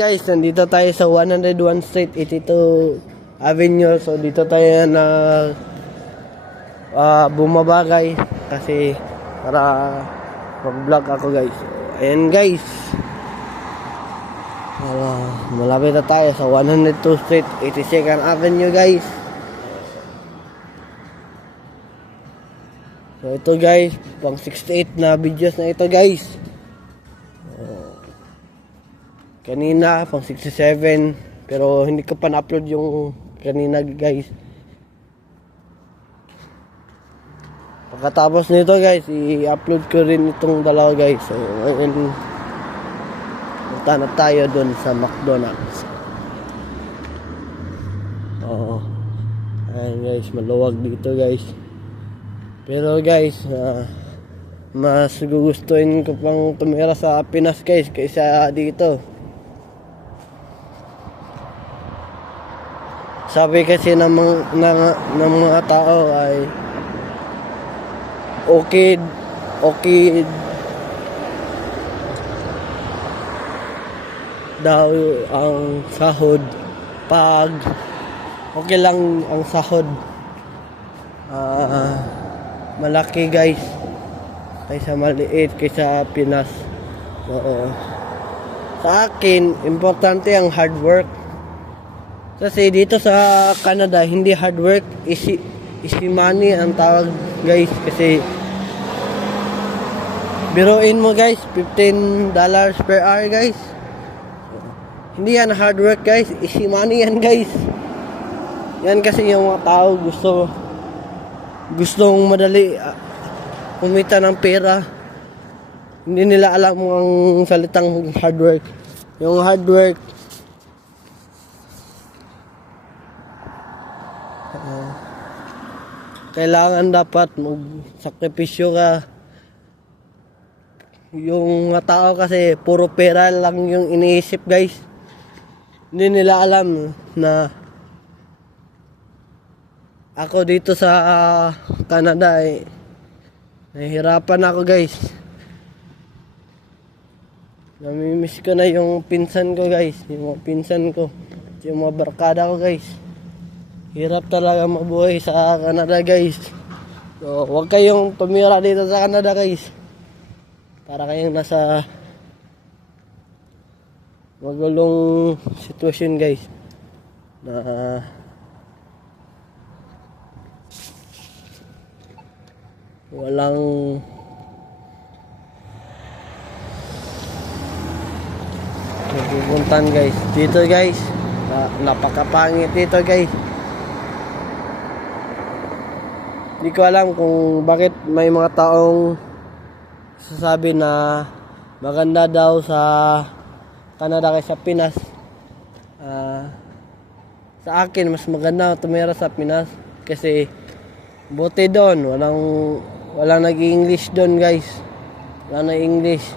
Guys, nandito tayo sa 101 Street, 82 Avenue. So dito tayo na bumabagay kasi para mag-vlog ako guys. Ayan guys. Malapit na tayo sa 102 Street, 82nd Avenue guys. So ito guys, pang 68 na videos na ito guys. Kanina pang 67 pero hindi ko pa na-upload yung kanina guys. Pagkatapos nito guys, i-upload ko rin itong dalawa guys. So ngayon punta na tayo dun sa McDonald's. Ayan guys, maluwag dito guys. Pero guys, mas gugustuhin ko pang tumira sa Pinas guys kaysa dito. Sabi kasi ng mga tao ay okay daw ang sahod pag okay lang ang sahod malaki guys kaysa maliit kaysa Pinas. So, sa akin importante ang hard work. Kasi dito sa Canada, hindi hard work, easy money ang tawag guys. Kasi biruin mo guys, $15 per hour guys. Hindi yan hard work guys, easy money yan guys. Yan kasi yung mga tao gustong madali kumita ng pera. Hindi nila alam ang salitang hard work. Yung hard work, kailangan dapat magsakripisyo ka. Yung mga tao kasi puro pera lang yung iniisip guys. Hindi nila alam na ako dito sa Canada ay nahihirapan ako guys. Namimiss ko na yung pinsan ko guys. Yung mga pinsan ko, yung mga barkada ko guys. Hirap talaga mabuhay sa Canada guys. So, huwag kayong tumira dito sa Canada guys. Para kayong nasa magulong sitwasyon guys. Na walang napupuntan guys. Dito guys, napakapangit dito guys. Hindi ko alam kung bakit may mga taong sasabi na maganda daw sa Canada kaysa Pinas. Sa akin, mas maganda tumira sa Pinas kasi buti doon. Walang nag-English doon guys. Walang nag-English.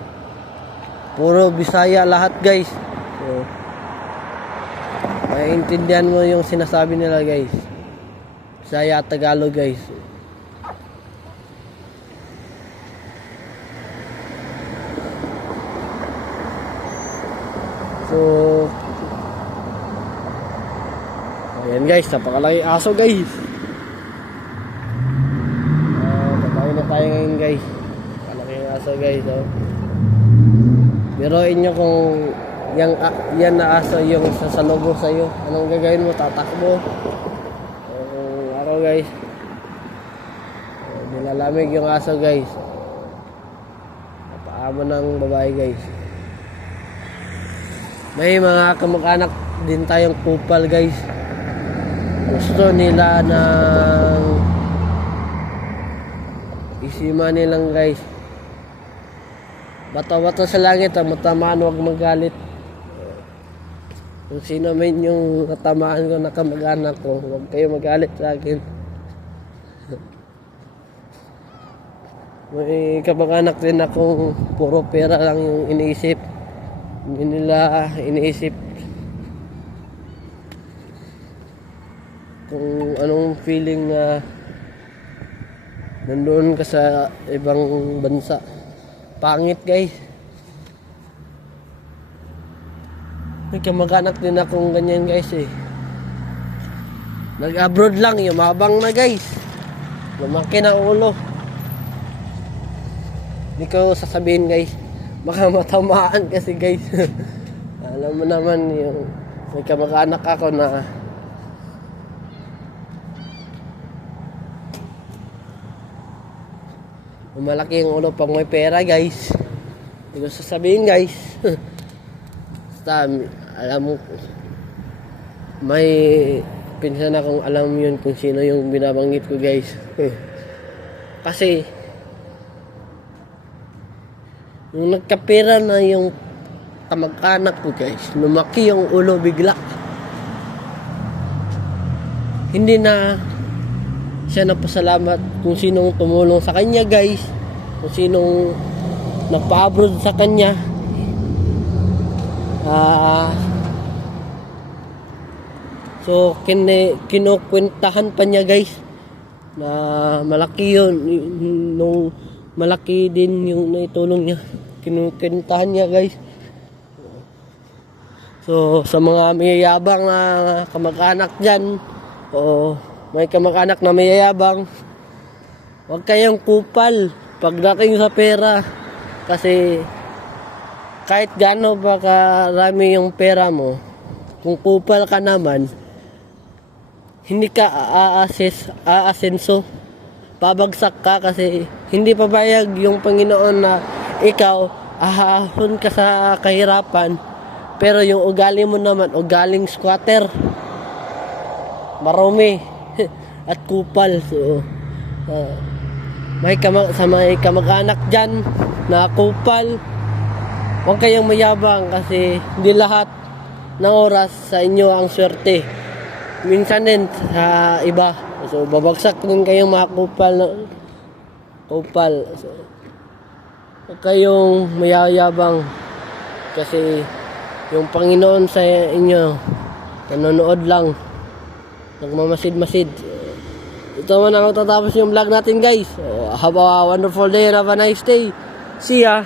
Puro Bisaya lahat guys. So, maiintindihan mo yung sinasabi nila guys. Bisaya at Tagalog guys. So, ayan guys, napakalaki aso guys. Babae na tayo ngayon guys. Napakalaki aso guys. Biruin nyo kung yan na aso yung sasalubong sa'yo. Anong gagawin mo? Tatakbo. Araw guys. Nilalamig yung aso guys. Napaamo ng babae guys. May mga kamag-anak din tayong kupal guys. Gusto nila ng isima nilang guys. Bato-bato sa langit, matamaan, huwag magalit. Kung sino man yung natamaan ko na kamag-anak ko, huwag kayo magalit sa akin. May kamag-anak din akong puro pera lang yung iniisip. Hindi nila iniisip kung anong feeling na nandoon ka sa ibang bansa. Pangit guys. May kamag-anak din akong ganyan guys eh. Nag-abroad lang, yumabang na guys. Lumaki na ulo. Hindi ko sasabihin guys. Baka matamaan kasi guys. Alam mo naman yung may kamag-anak ako na malaki yung ulo pag may pera guys. Hindi ko sasabihin guys. Basta alam mo, may pinsan akong alam yun kung sino yung binabanggit ko guys. Kasi nung nagkapera na yung kamag-anak ko guys, lumaki yung ulo bigla. Hindi na siya napasalamat kung sinong tumulong sa kanya guys, kung sinong nagpa-abroad sa kanya. So kinukwentahan pa niya guys na malaki yun, nung malaki din yung naitulong niya, kinukwentahan niya guys. So sa mga mayayabang na kamag-anak dyan, o may kamag-anak na mayayabang, huwag kayong kupal pagdating sa pera. Kasi kahit gaano ba karami yung pera mo, kung kupal ka naman, hindi ka aasenso, babagsak ka kasi hindi pabayag yung Panginoon na ikaw ahahon ka sa kahirapan, pero yung ugali mo naman ugaling squatter, marumi at kupal. So may kamag-anak dyan na kupal, huwag kayong mayabang kasi hindi lahat ng oras sa inyo ang swerte. Minsan din sa iba. So babagsak din kayong mga kupal. So, huwag kayong mayayabang kasi yung Panginoon sa inyo nanonood lang, nagmamasid-masid. Ito man ang tatapos yung vlog natin guys. So, have a wonderful day and have a nice day. See ya!